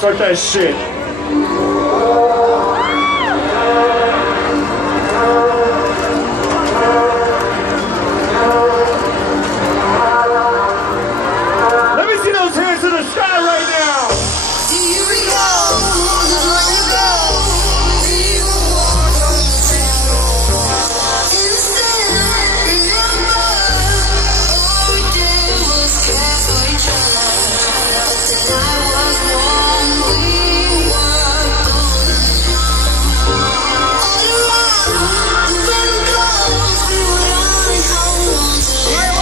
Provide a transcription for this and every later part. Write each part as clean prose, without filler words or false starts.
Start that shit. Let me see those hands in the sky right now. Here we go. Let it go. We will walk on the sand. Innocent, remember, all we did was care for each other. But the night was warm, we were bold. All around, the wind blows, we would only hold on to it.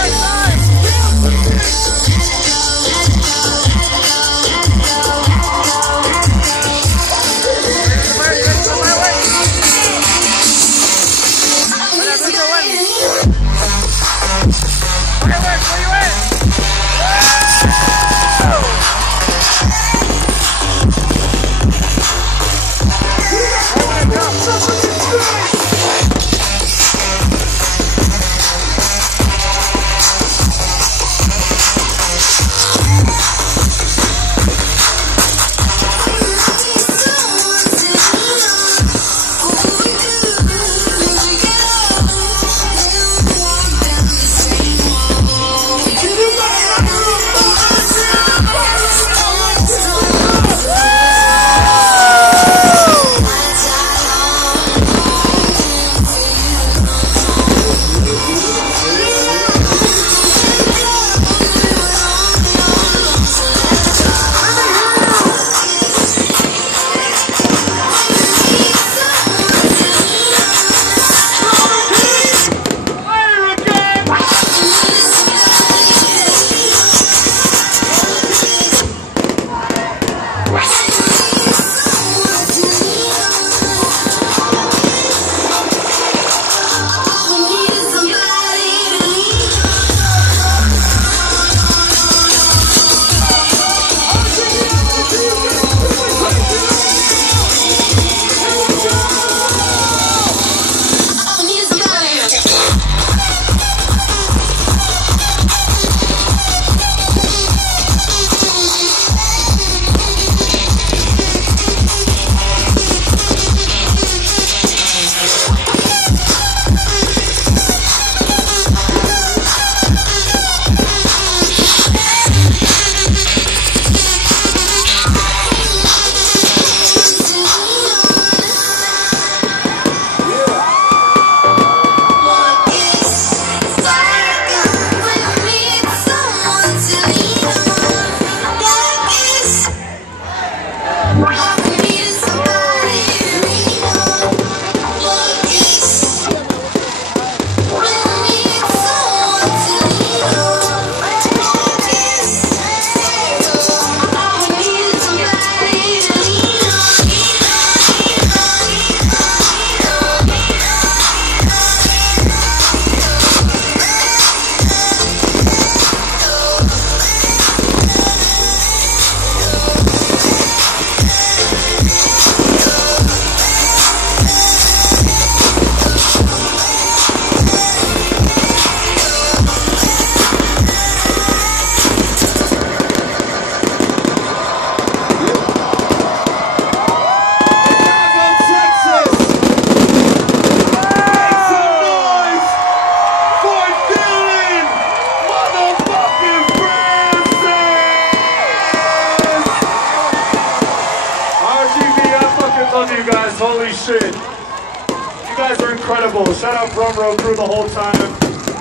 Holy shit. You guys are incredible. Shout out Drum Row crew the whole time.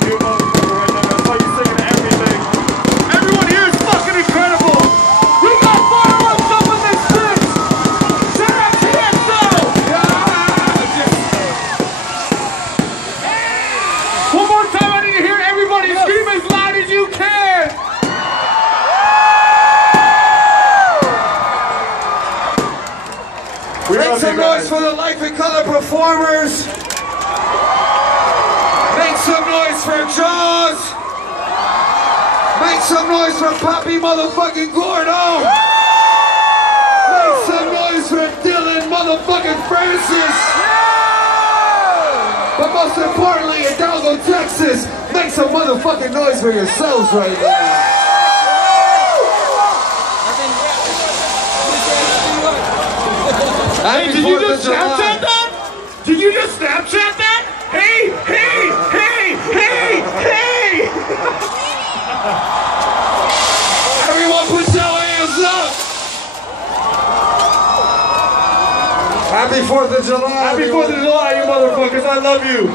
You motherfucker right there. That's why you're singing everything. Everyone here is fucking incredible. We got fireworks up in this shit. Shout out to EXO. Yeah. One more time, I need to hear everybody scream as loud as you can. Make some noise for the Life in Color performers. Make some noise for Jaws. Make some noise for Poppy motherfucking Gordo. Make some noise for Dylan motherfucking Francis. But most importantly, Hidalgo, Texas, make some motherfucking noise for yourselves right now. Happy did you 4th of just July. Snapchat that? Did you just Snapchat that? Hey, hey, hey, hey, hey! Everyone put your hands up. Happy 4th of July. Happy 4th of July, you motherfuckers. I love you.